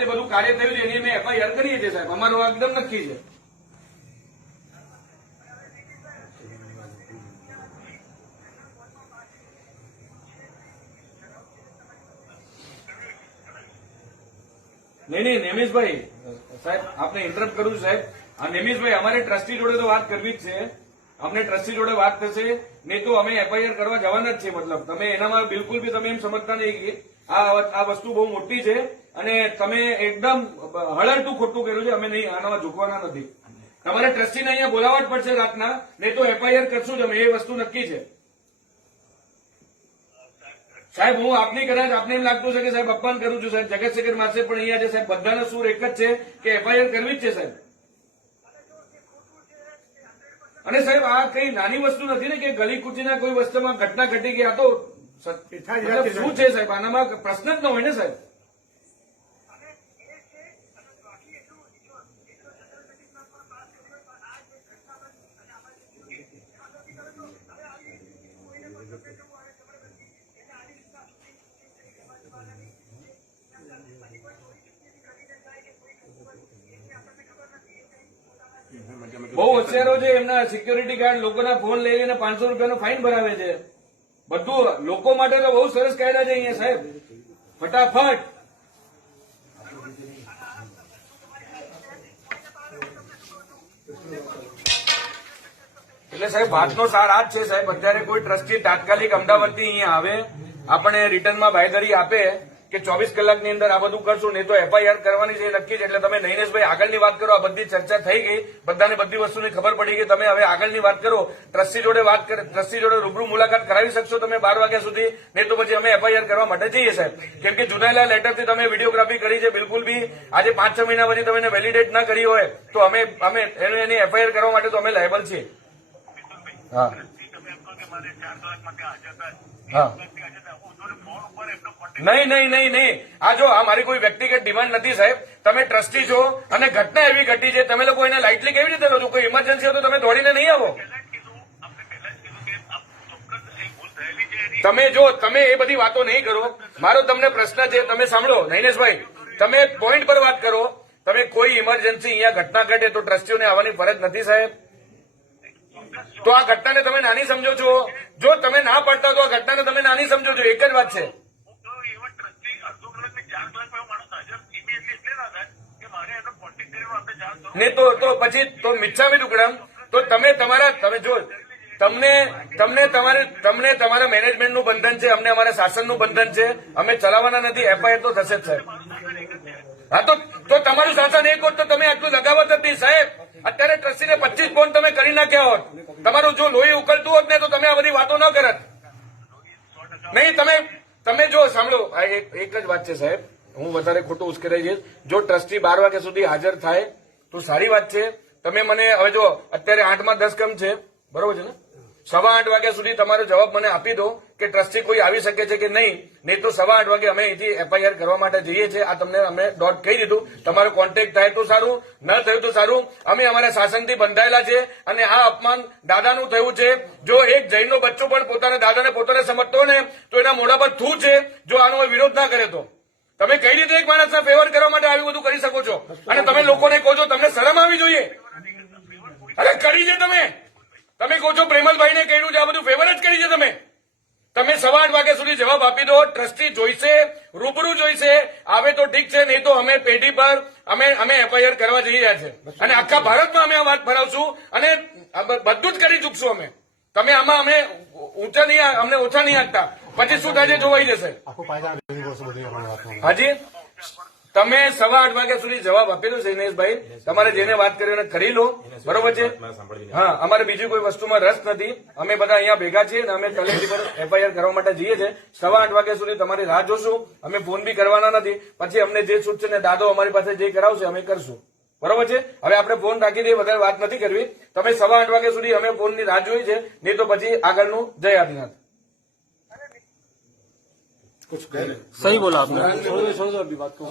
રીતે બધું કાર્ય થયું છે એની અમે એફઆઈઆર કરીએ છીએ સાહેબ, અમારું એકદમ નક્કી છે. નહીં, નેમિશભાઈ સાહેબ આપને ઇન્ટરપ્ટ કરું છું સાહેબ. આ નેમિશભાઈ અમારે ટ્રસ્ટી જોડે તો વાત કરવી જ છે, અમને ટ્રસ્ટી જોડે વાત થશે, નહીં તો અમે એફઆઈઆર કરવા જવાના જ છે. મતલબ તમે એનામાં બિલકુલ બી તમે એમ સમજતા નહીં કે આ વસ્તુ બહુ મોટી છે અને તમે એકદમ હળરતું ખોટું કર્યું છે. અમે નહીં આનામાં ઝૂકવાના નથી. તમારે ટ્રસ્ટીને અહીંયા બોલાવવા જ પડશે રાતના, નહીં તો એફઆઈઆર કરશું જ અમે, એ વસ્તુ નક્કી છે સાહેબ. હું આપની કદાચ આપને એમ લાગતું છે કે સાહેબ અપમાન કરું છું સાહેબ, જગતશેખર માસે પણ અહીંયા છે સાહેબ, બધાનો સૂર એક જ છે કે એફઆઈઆર કરવી જ છે સાહેબ. અને સાહેબ આ કઈ નાની વસ્તુ નથી ને કે ગલી કુચીના કોઈ વસ્તુમાં ઘટના ઘટી ગઈ. આ તો શું છે સાહેબ, આનામાં પ્રશ્ન જ ન હોય ને સાહેબ. બહુ હોશિયારો છે, એમના સિક્યોરિટી ગાર્ડ લોકોના ફોન લઈ લઈને 500 રૂપિયાનો ફાઇન ભરાવે છે. બધું લોકો માટે તો બહુ સરસ કાયદા છે અહીંયા સાહેબ, ફટાફટ. એટલે સાહેબ વાતનો સાર આ જ છે સાહેબ, અત્યારે કોઈ ટ્રસ્ટી તાત્કાલિક અમદાવાદથી અહીંયા આવે, આપણે રિટર્નમાં બાંયધરી આપે કે 24 કલાકની અંદર આ બધું કરશું, નહીં તો એફઆઈઆર કરવાની છે નક્કી છે. એટલે તમે નૈનેશભાઈ આગળની વાત કરો, આ બધી ચર્ચા થઈ ગઈ, બધાને બધી વસ્તુની ખબર પડી ગઈ. તમે હવે આગળની વાત કરો, ટ્રસ્ટી જોડે વાત કરે, ટ્રસ્ટી જોડે રૂબરૂ મુલાકાત કરાવી શકશો તમે 12 વાગ્યા સુધી, નહીં તો પછી અમે એફઆઈઆર કરવા માટે જઈએ સાહેબ. કેમ કે જુનાયેલા લેટરથી તમે વિડીયોગ્રાફી કરી છે, બિલકુલ બી આજે 5-6 મહિના પછી તમે એને વેલિડેટ ના કરી હોય તો અમે એની એફઆઈઆર કરવા માટે તો અમે લાયબલ છીએ. હા હા નહીં. આ જો આ મારી કોઈ વ્યક્તિગત ડિમાન્ડ નથી સાહેબ, તમે ટ્રસ્ટી છો અને ઘટના એવી ઘટી છે, તમે લોકો એને લાઇટલી કેવી રીતે લો છો? કોઈ ઇમરજન્સી હોય તો તમે દોડીને નહીં આવો. તમે એ બધી વાતો નહીં કરો. મારો તમને પ્રશ્ન છે, તમે સાંભળો નૈનેશભાઈ, તમે પોઈન્ટ પર વાત કરો. તમે કોઈ ઇમરજન્સી અહીંયા ઘટના ઘટે તો ટ્રસ્ટીઓને આવવાની ફરજ નથી સાહેબ. તો આ ઘટનાને તમે નાની સમજો છો? જો તમે ના પડતા તો આ ઘટનાને તમે નાની સમજો છો, એક જ વાત છે. નહીં તો પછી તો મિચ્છામી દુક્કડમ. તો તમે જો તમને તમારા મેનેજમેન્ટનું બંધન છે, અમને અમારા શાસનનું બંધન છે, અમે ચલાવવાના નથી. એફઆઈઆર તો થશે જ સાહેબ. હા તો તમારું શાસન એક હોત તો તમે આટલું લગાવત જ નહીં સાહેબ. અત્યારે ટ્રસ્ટીને 25 ફોન તમે કરી નાખ્યા હોત, તમારું જો લોહી ઉકળતું હોત ને તો તમે આ બધી વાતો ન કરત. નહીં તમે જો સાંભળો, આ એક જ વાત છે સાહેબ, હું વધારે ખોટું ઉશ્કેરાઈ જઈશ. જો ટ્રસ્ટી 12 વાગ્યા સુધી હાજર થાય તો સારી વાત છે. તમે મને હવે જો અત્યારે 8માં 10 કેમ છે, બરોબર છે ને, 8:15 વાગ્યા સુધી તમારો જવાબ મને આપી દો કે ટ્રસ્ટી કોઈ આવી શકે છે કે નહીં. નહીં તો 8:15 વાગે અમે અહીંથી એફઆઈઆર કરવા માટે જઈએ છીએ. આ તમને અમે ડોટ કહી દીધું. તમારો કોન્ટેક્ટ થાય તો સારું, ન થયું તો સારું. અમે અમારા શાસનથી બંધાયેલા છે અને આ અપમાન દાદાનું થયું છે. જો એક જૈનનો બચ્ચો પણ પોતાના દાદાને પોતાને સમજતો ને તો એના મોઢા પર થૂ છે, જો આનો વિરોધ ના કરે તો. તમે કઈ રીતે એક માણસના ફેવર કરવા માટે આવી બધું કરી શકો છો? અને તમે લોકોને કહો છો તમને શરમ આવી જોઈએ? અરે કરી છે તમે કહો છો પ્રેમલભાઈને કહ્યું છે, આ બધું ફેવર જ કરી છે તમે. 8:15 વાગ્યા સુધી જવાબ આપી દો. ટ્રસ્ટી જોઈશે, રૂબરૂ જોઈશે, આવે તો ઠીક છે, નહીં તો અમે પેઢી પર અમે એફઆઈઆર કરવા જઈ રહ્યા છે અને આખા ભારતમાં અમે આ વાત ફરાવશું અને બધું જ કરી ચૂકશું અમે. તમે આમાં અમને ઓછા નહીં આપતા, પછી શું થાય જોવાઈ જશે. હાજી, તમે 8:15 વાગ્યા સુધી જવાબ આપેલો છે દિનેશભાઈ. તમારે જેને વાત કરી એને કરી લો, બરોબર છે. હા, અમારે બીજી કોઈ વસ્તુમાં રસ નથી. અમે બધા અહીંયા ભેગા છીએ અને અમે કલેક્ટર પર એફઆઈઆર કરવા માટે જઈએ છીએ. 8:15 વાગ્યા સુધી તમારી રાહ જોશું. અમે ફોન બી કરવાના નથી. પછી અમને જે છૂટશે ને દાદો અમારી પાસે જે કરાવશે અમે કરશું, બરોબર છે. હવે આપણે ફોન રાખી દઈએ, વધારે વાત નથી કરવી. તમે 8:15 વાગ્યા સુધી અમે ફોનની રાહ જોઈ છે, નહીં તો પછી આગળનું જય આદિનાથ. सही बोला आपने. छोड़ दो अभी बात को.